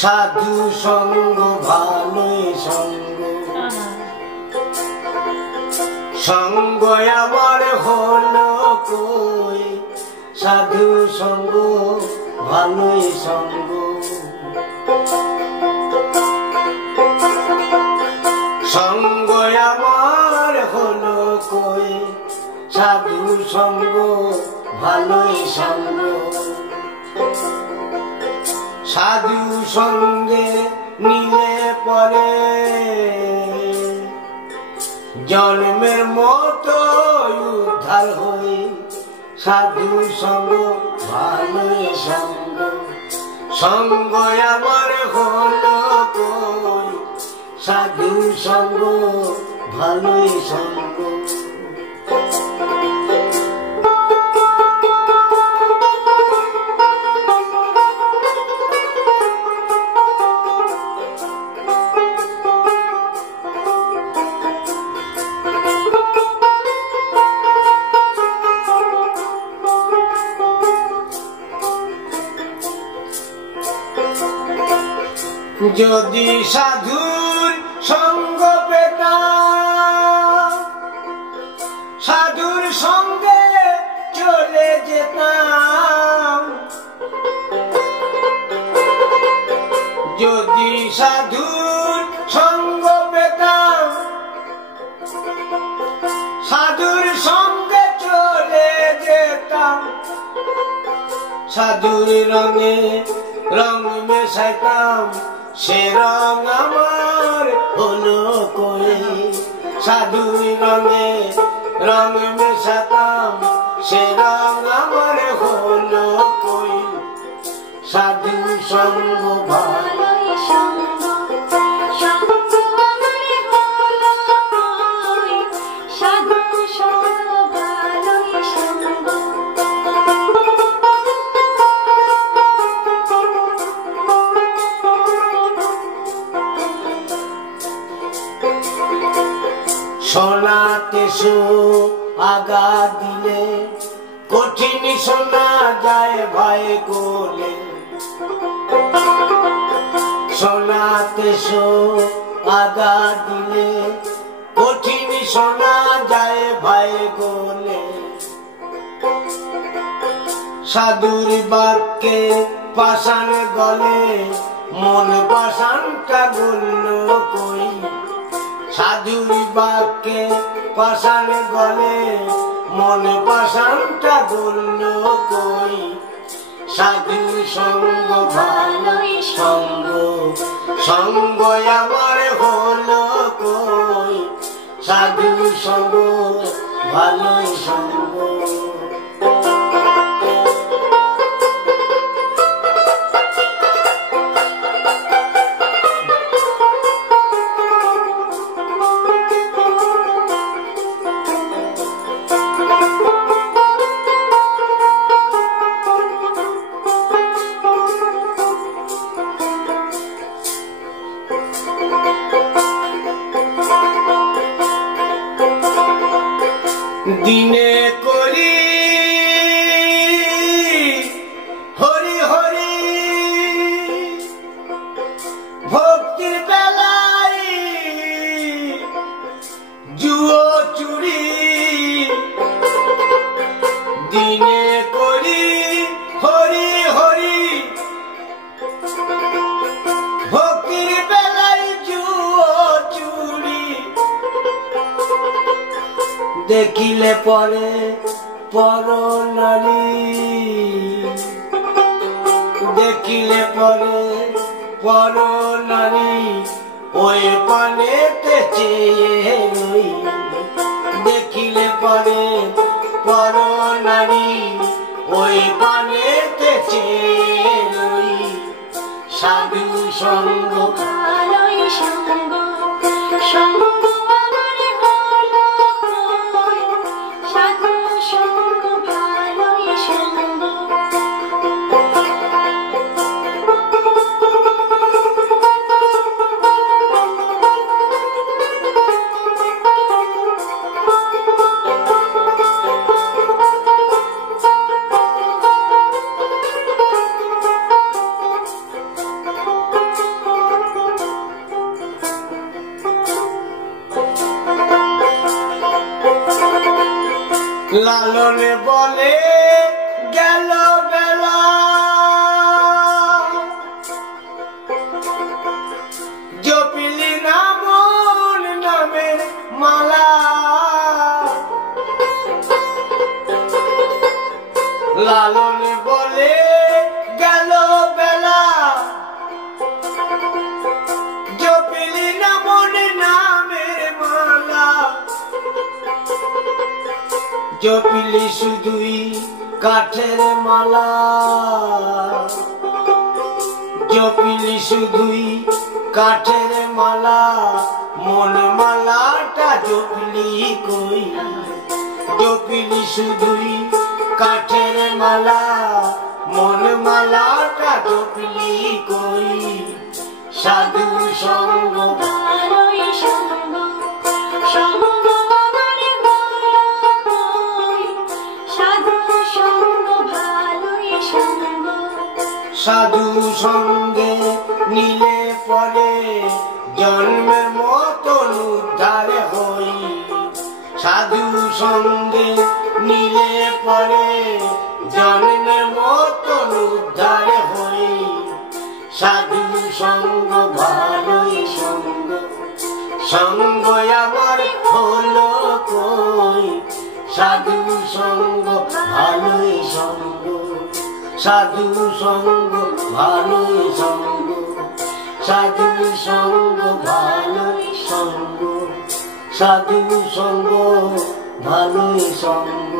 সাধু সঙ্গ ভালোই সঙ্গ, সঙ্গ আমার হলো কই, সাধু সঙ্গ ভালোই সঙ্গ। সঙ্গ আমার হলো কই, সাধু সঙ্গ ভালোই সঙ্গ। সাধু সঙ্গে নিলে পরে জন্মের মতো উদ্ধার হই, সাধু সঙ্গ ভালোই সঙ্গ। সঙ্গ আমার হলো কই, সাধু সঙ্গ ভালোই সঙ্গ। যদি সাধুর সঙ্গ পেতাম, সাধুর সঙ্গে চলে যেতাম। যদি সাধুর সঙ্গ পেতাম, সাধুর সঙ্গে চলে যেতাম। সাধুর রঙে রং মেশাইতাম, সে রং আমার হলো কই, সাধুর রঙে রং মেশাতাম, সে রং আমার হলো কই, সাধু সঙ্গ ভালোই সঙ্গ। সঙ্গ আমার হলো কই, সাধু সঙ্গ ভালোই সঙ্গ। শোনাতে আগা দিলে কঠিন শোনা যায় ভাই কোলে। শোনাতে আগা দিলে কঠিন শোনা যায় ভাই কোলে। সাধুর বাক্যে পাষাণ গলে মন পাষাণটা গলল কই, সাধুর বাক্যে পাষাণ গলে মন পাষাণটা গলল কই, সাধু সঙ্গ ভালোই সঙ্গ। সঙ্গ আমার হলো কই, সাধু সঙ্গ ভালোই সঙ্গ। দিনে করি হরি হরি, ভক্তির বেলায় জুয়ো চুরি। দিনে করি হরি হরি, ভক্তির বেলায় জুয়ো চুরি। দেখিলে পরে পর নারী, দেখিলে পরে পর নারী, ওই পানেতে চেয়ে রই। দেখিলে পরে পর নারী, ওই পানেতে চেয়ে রই, সাধু সঙ্গ ভালোই সঙ্গ। সঙ্গ লালনে বলে গেল বেলা জপিলি না মন নামের মালা লালনে বলে গেল বেলা জপিলি না মন নামের মালা জপিলি শুধুই কাঠের মালা জপিলি শুধুই কাঠের মালা মন মালাটা জপিলি কই জপিলি শুধুই কাঠের মালা মন মালাটা জপিলি কই সাধু সঙ্গ ভালোই সঙ্গ সঙ্গ আমার গৌরবময় সাধু সঙ্গ ভালোই সঙ্গ সাধু সঙ্গে নিলে পরে জন্মের মতন উদ্ধার হই সাধু সঙ্গে নিলে পরে জন্মের মতন উদ্ধার হই সাধু সঙ্গ ভালোই সঙ্গ সঙ্গ আমার হলো কই সাধু সঙ্গ ভালোই সঙ্গ সাধু সঙ্গ ভালোই সঙ্গ সাধু সঙ্গ ভালোই সঙ্গ সাধু সঙ্গ ভালোই সঙ্গ